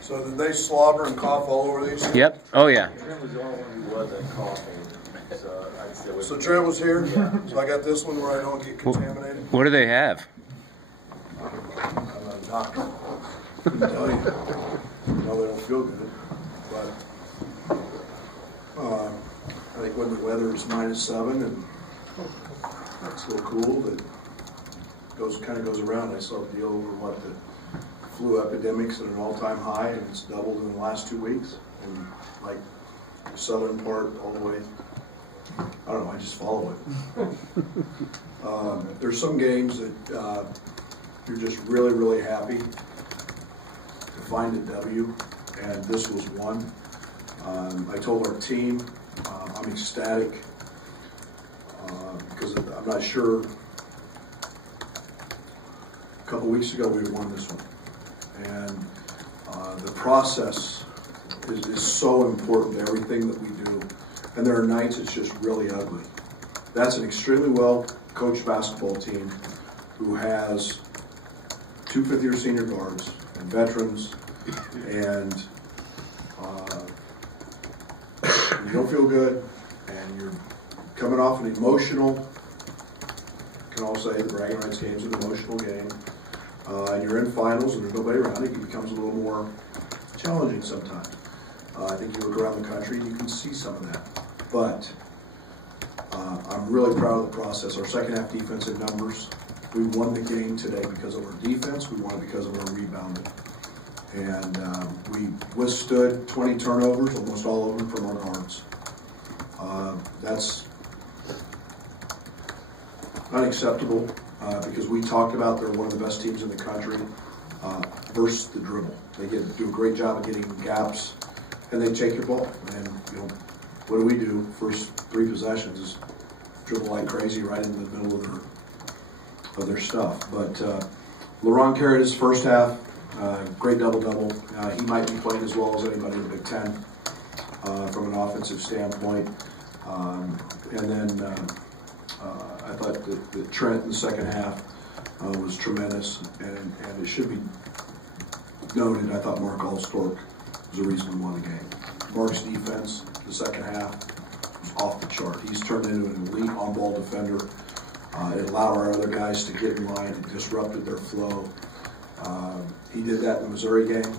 So did they slobber and cough all over these? Yep. Oh, yeah. Trent was the only one who wasn't coughing. So I'd say So Trent was here? Yeah. So I got this one where I don't get contaminated? What do they have? I'm not a doctor. I can tell you. No, they don't feel good. But I think when the weather is -7 and it's a little cool, that kind of goes around. I saw a deal over what the flu epidemic's at an all-time high, and it's doubled in the last 2 weeks. And like the southern part all the way, I don't know, I just follow it. There's some games that you're just really, really happy to find a W, and this was one. I told our team I'm ecstatic because I'm not sure. A couple weeks ago we won this one, and the process is so important to everything that we do. And there are nights it's just really ugly. That's an extremely well coached basketball team who has 2 fifth-year senior guards and veterans, and you don't feel good, and you're coming off an emotional, you can all say the bragging rights game is an emotional game, and you're in finals and there's nobody around, it becomes a little more challenging sometimes. I think you look around the country and you can see some of that. But I'm really proud of the process. Our second half defensive numbers, we won the game today because of our defense, we won it because of our rebounding. And we withstood 20 turnovers, almost all of them from our guards. That's unacceptable because we talked about they're one of the best teams in the country versus the dribble. They do a great job of getting gaps, and they take your ball. And what do? First 3 possessions is dribble like crazy right in the middle of their stuff. But LeRon carried his first half. Great double-double. He might be playing as well as anybody in the Big Ten from an offensive standpoint. And then I thought that Trent in the second half was tremendous. And it should be noted, I thought Mark Allstork was the reason we won the game. Mark's defense, the second half, was off the chart. He's turned into an elite on-ball defender. It allowed our other guys to get in line. It disrupted their flow. He did that in the Missouri game.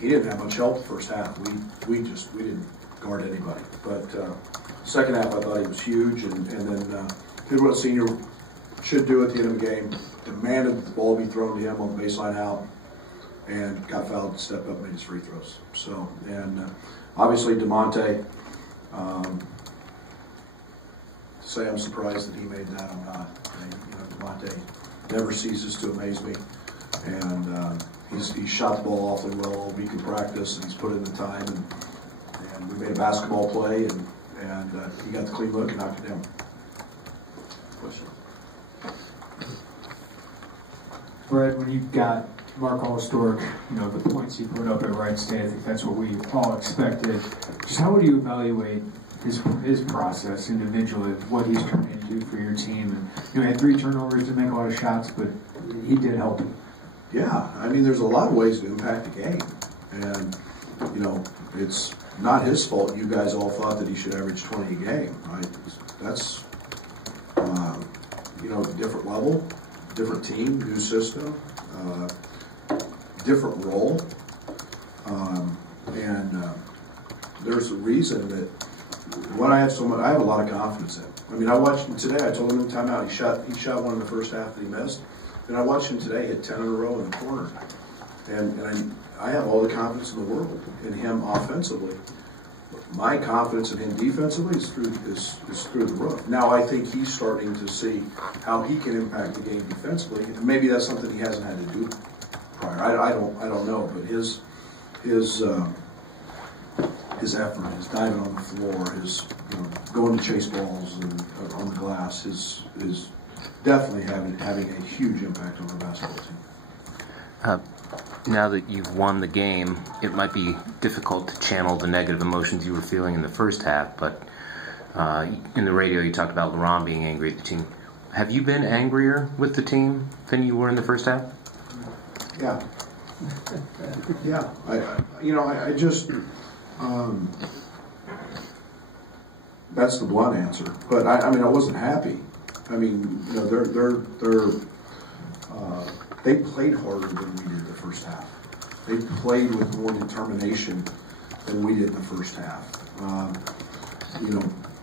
He didn't have much help the first half. We didn't guard anybody. But second half, I thought he was huge, and then did what a senior should do at the end of the game. Demanded that the ball be thrown to him on the baseline out, and got fouled, stepped up, made his free throws. So, and obviously DeMonte. Say I'm surprised that he made that. I'm not. DeMonte never ceases to amaze me, and he's shot the ball awfully well all week in practice, and he's put in the time, and we made a basketball play, and he got the clean look and knocked it down. Question. Brett, when you got Mark Allstork, the points he put up at Wright State, I think that's what we all expected. Just how would you evaluate his process individually, what he's trying to do for your team? And he had 3 turnovers, didn't make a lot of shots, but he did help you. Yeah, I mean, there's a lot of ways to impact the game, and it's not his fault. You guys all thought that he should average 20 a game, right? That's different level, different team, new system, different role, and there's a reason that. What I have a lot of confidence in. I mean, I watched him today. I told him in timeout he shot one in the first half that he missed, and I watched him today hit 10 in a row in the corner. And I have all the confidence in the world in him offensively. My confidence in him defensively is through the roof. Now I think he's starting to see how he can impact the game defensively, and maybe that's something he hasn't had to do prior. I don't know, but his effort, his diving on the floor, his going to chase balls and on the glass is definitely having a huge impact on our basketball team. Now that you've won the game, it might be difficult to channel the negative emotions you were feeling in the first half, but in the radio you talked about LeRon being angry at the team. Have you been angrier with the team than you were in the first half? Yeah. Yeah, I just, that's the blunt answer. But I wasn't happy. I mean, they played harder than we did the first half. They played with more determination than we did in the first half.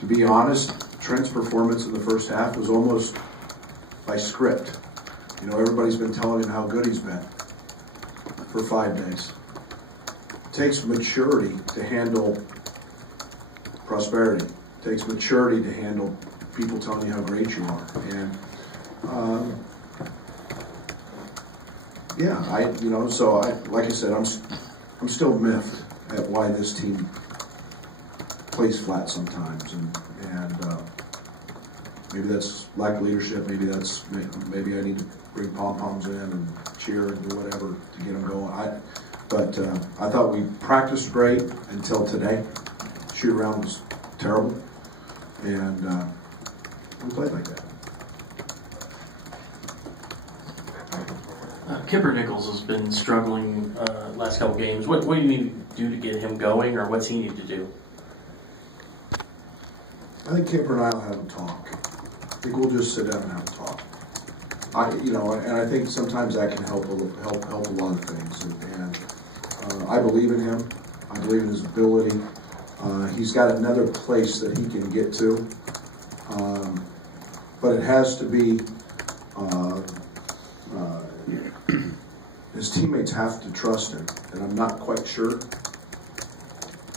To be honest, Trent's performance in the first half was almost by script. Everybody's been telling him how good he's been for 5 days. It takes maturity to handle prosperity. It takes maturity to handle people telling you how great you are. And like I said, I'm still miffed at why this team plays flat sometimes, and maybe that's lack of leadership. Maybe I need to bring pom-poms in and cheer and do whatever to get them going. I thought we practiced great until today. Shoot around was terrible, and we played like that. Kipper Nichols has been struggling last couple games. What do you need to do to get him going, or what's he need to do? I think Kipper and I will have a talk. I think we'll just sit down and have a talk. And I think sometimes that can help a lot of things. And I believe in him. I believe in his ability. He's got another place that he can get to, but it has to be. His teammates have to trust him, and I'm not quite sure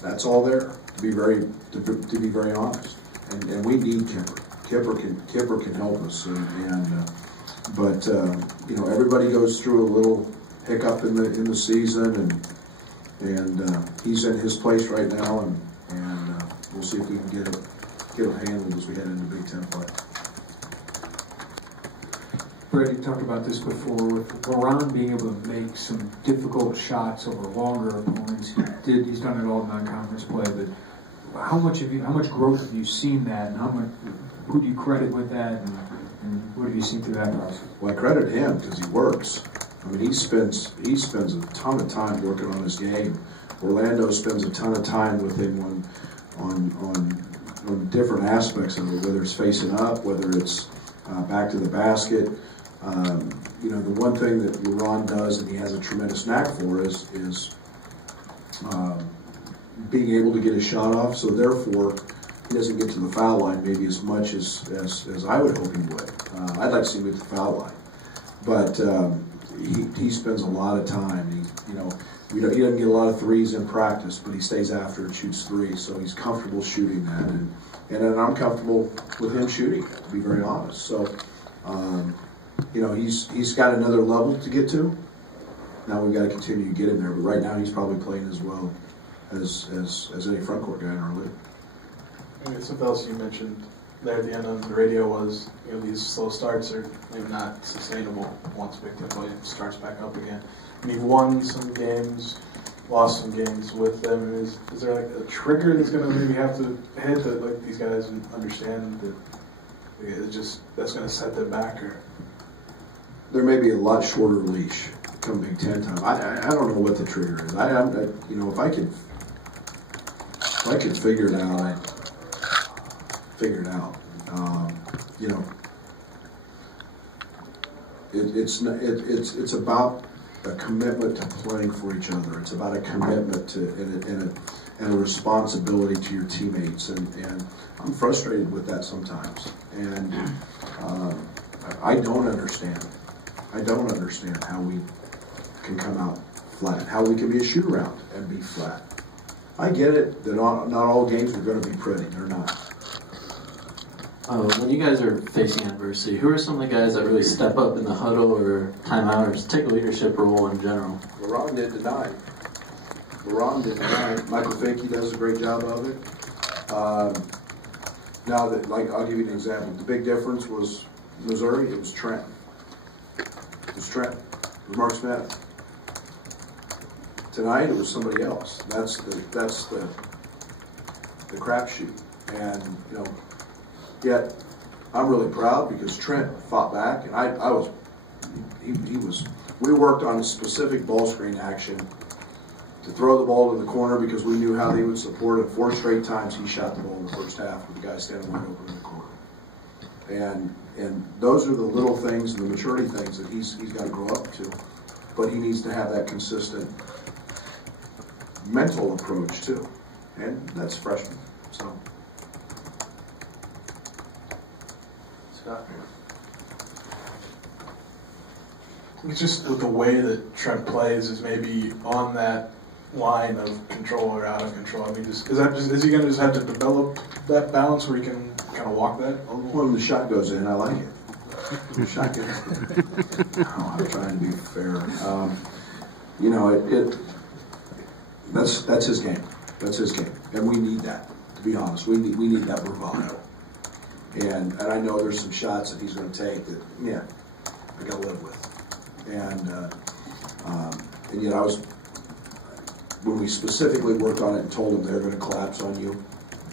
that's all there. To be very honest, and we need Kipper. Kipper can help us, but everybody goes through a little hiccup in the season, and he's in his place right now, and we'll see if we can get it handled as we head into Big Ten play. Brett, you talked about this before, with LeBron being able to make some difficult shots over longer opponents. He's done it all in non-conference play, but how much growth have you seen that, and who do you credit with that, and what have you seen through that process? Well, I credit him because he works. I mean, he spends a ton of time working on his game. Orlando spends a ton of time with him on different aspects of it, whether it's facing up, whether it's back to the basket. The one thing that LeBron does, and he has a tremendous knack for, is being able to get a shot off. So therefore, he doesn't get to the foul line maybe as much as I would hope he would. I'd like to see him get to the foul line, but he spends a lot of time. He doesn't get a lot of threes in practice, but he stays after and shoots threes, so he's comfortable shooting that, and I'm comfortable with him shooting it, to be very honest. So. He's got another level to get to. Now we've got to continue to get him there, but right now he's probably playing as well as any front court guy in our league. I mean, something else you mentioned there at the end of the radio was, these slow starts are maybe not sustainable once Big Ten play starts back up again. And you've won some games, lost some games with them. Is there like a trigger that's going to maybe have to hit that like these guys understand that that's going to set them back? Or there may be a lot shorter leash come Big Ten time. I don't know what the trigger is. If I could figure it out, I'd figure it out. It's about a commitment to playing for each other. It's about a commitment to and a responsibility to your teammates, and I'm frustrated with that sometimes. And I don't understand. I don't understand how we can come out flat, how we can be a shoot-around and be flat. I get it that not all games are going to be pretty. They're not. When you guys are facing adversity, who are some of the guys that really step up in the huddle or timeout or just take a leadership role in general? LeBron did tonight. Michael Finke does a great job of it. Now that, I'll give you an example. The big difference was Missouri. It was Trent. It was Mark Smith. Tonight it was somebody else. That's the crapshoot. And yet I'm really proud because Trent fought back, and he was we worked on a specific ball screen action to throw the ball to the corner because we knew how they would support it. 4 straight times he shot the ball in the first half with the guy standing wide open in the corner. And those are the little things, the maturity things that he's got to grow up to. But he needs to have that consistent mental approach too. And that's freshman. So Scott. It's just the way that Trent plays is maybe on that line of control or out of control. I mean, is he going to just have to develop that balance where he can kind of walk that? when the shot goes in, I like it. The shot goes in. No, I'm trying to be fair. You know, that's his game. That's his game, and we need that. To be honest, we need that bravado. And I know there's some shots that he's going to take that, yeah, I got to live with. And yet when we specifically worked on it and told them they're going to collapse on you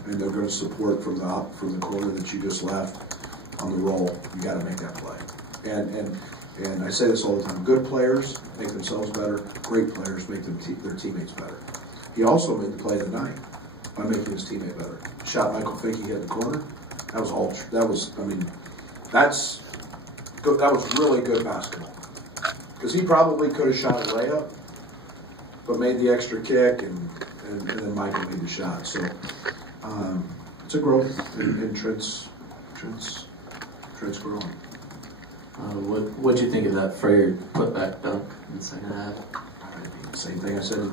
and they're going to support from the corner that you just left on the roll, you got to make that play. And I say this all the time: good players make themselves better. Great players make their teammates better. He also made the play of the night by making his teammate better. Shot Michael Finke in the corner. That was really good basketball. Because he probably could have shot a layup, but made the extra kick, and then Michael made the shot. So it's a growth in Trent's growing. What'd you think of that Frayer putback dunk in the second half? Same thing I said.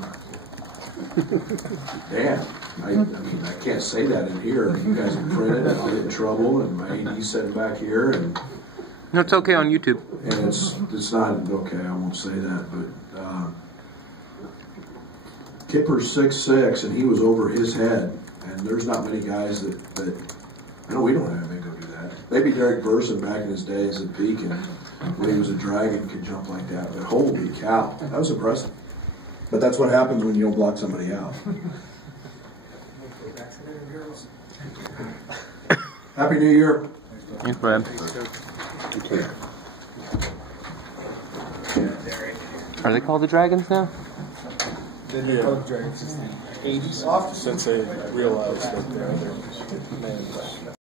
Dan, I mean, I can't say that in here. You guys have printed, and I'll get in trouble, and my AD's sitting back here, and. No, it's okay on YouTube. And it's not okay. I won't say that, but Kipper's 6'6", and he was over his head. And there's not many guys that I know we don't have anybody go do that. Maybe Derek Burson back in his days at Beacon when he was a Dragon could jump like that. But holy cow, that was impressive. But that's what happens when you don't block somebody out. Happy New Year. Thanks, Brad. Are they called the Dragons now? They're called Dragons since the 80s. Since they realized that their other name